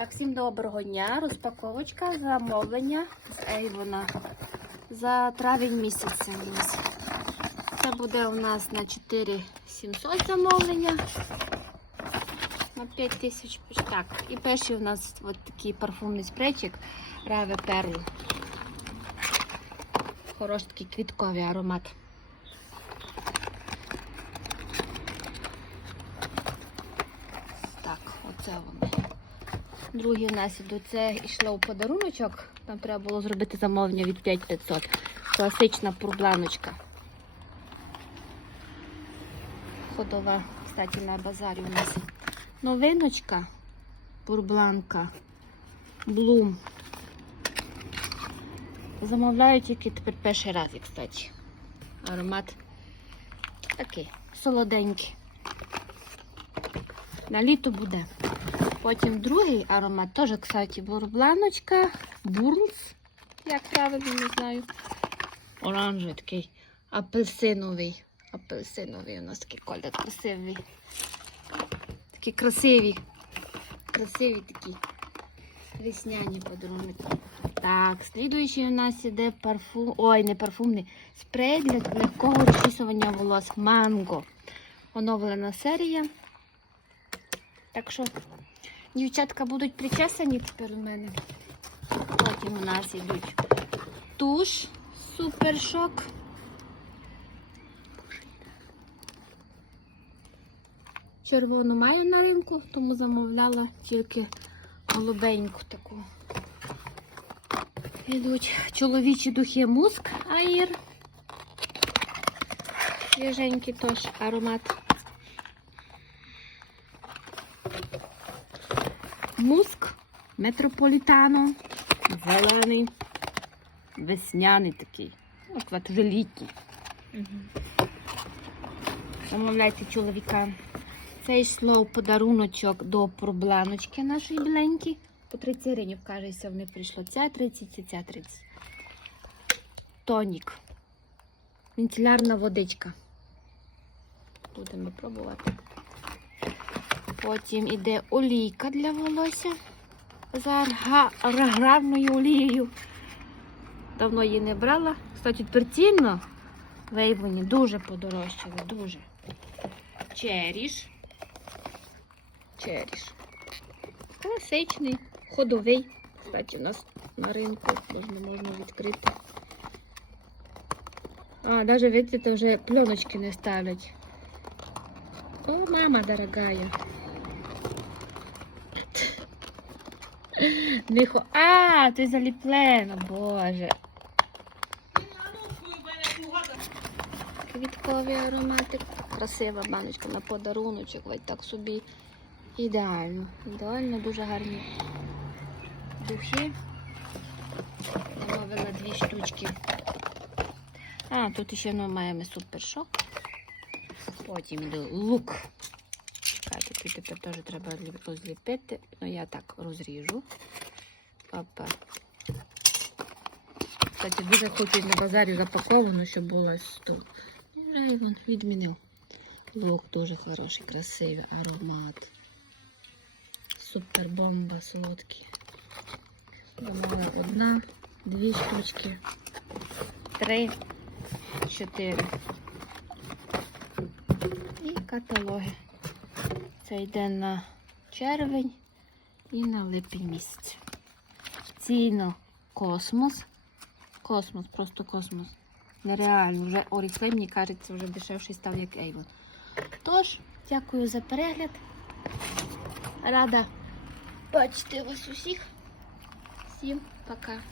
Так, всім доброго дня. Розпаковочка замовлення з Ейвона за травень місяць. Це буде у нас на 4700 замовлення. На 5000. Так. І перший у нас от такий парфумний спрейчик Rave Pearl. Хороший такий квітковий аромат. Так, оце вони. Другий ідуть. Це йшло у подаруночок. Там треба було зробити замовлення від 5500. Класична пурбланочка. Ходова, кстати, на базарі у нас. Новиночка. Пурбланка. Блум. Замовляю тільки тепер перший раз, кстати. Аромат такий солоденький. На літо буде. Потім другий аромат, теж, кстати, бурбланочка, бурнс, як правильно не знаю. Оранжевий такий, апельсиновий. Апельсиновий у нас такий колір красивий. Такі красиві. Красиві такі весняні подарунки. Так, слідуючий у нас іде парфум. Ой, не парфумний. Спрей для легкого розчісування волос. Манго. Оновлена серія. Так що дівчатка будуть причесані тепер у мене. Потім у нас йдуть туш, супершок. Червону маю на ринку, тому замовляла тільки голубеньку таку. Йдуть чоловічі духи муск аїр. Свіженький теж аромат. Муск метрополітано. Зелений, весняний такий. Вже літній. Замовляйте чоловіка. Це йшло подаруночок до пробланочки нашої біленькі. По 30 гривень, кажеться, вони прийшло. Ця 30 і ця 30. Тонік. Вентилярна водичка. Будемо пробувати. Потім іде олійка для волосся з аграрною олією. Давно її не брала. Кстати, твердінно в Ейвоні дуже подорожчали, дуже. Черіш. Черіш. Класичний, ходовий. Кстати, у нас на ринку можна, можна відкрити. А, навіть видите, вже пленочки не ставлять. О, мама дорогая. Михо. А, ти заліплено, боже. Квітковий ароматик. Красива баночка на подаруночок. Ось так собі. Ідеально. Ідеально, дуже гарні духи. Замовила дві штучки. А, тут ще ми маємо супершок. Потім йде лук. Чекайте, тепер теж треба розліпити. Ну, я так розріжу. Опа. Кстати, дуже хочу на базарі запаковано, щоб було 100. Вже відмінив. Лук дуже хороший, красивий аромат. Супер бомба, солодкий. Замовила одна, дві штучки, три, чотири. І каталоги. Це йде на червень і на липень місяць. Ціно космос. Космос, просто космос. Нереально. Вже Oriflame, мені кажеться, вже дешевший став, як Avon. Тож, дякую за перегляд. Рада бачити вас усіх. Всім пока.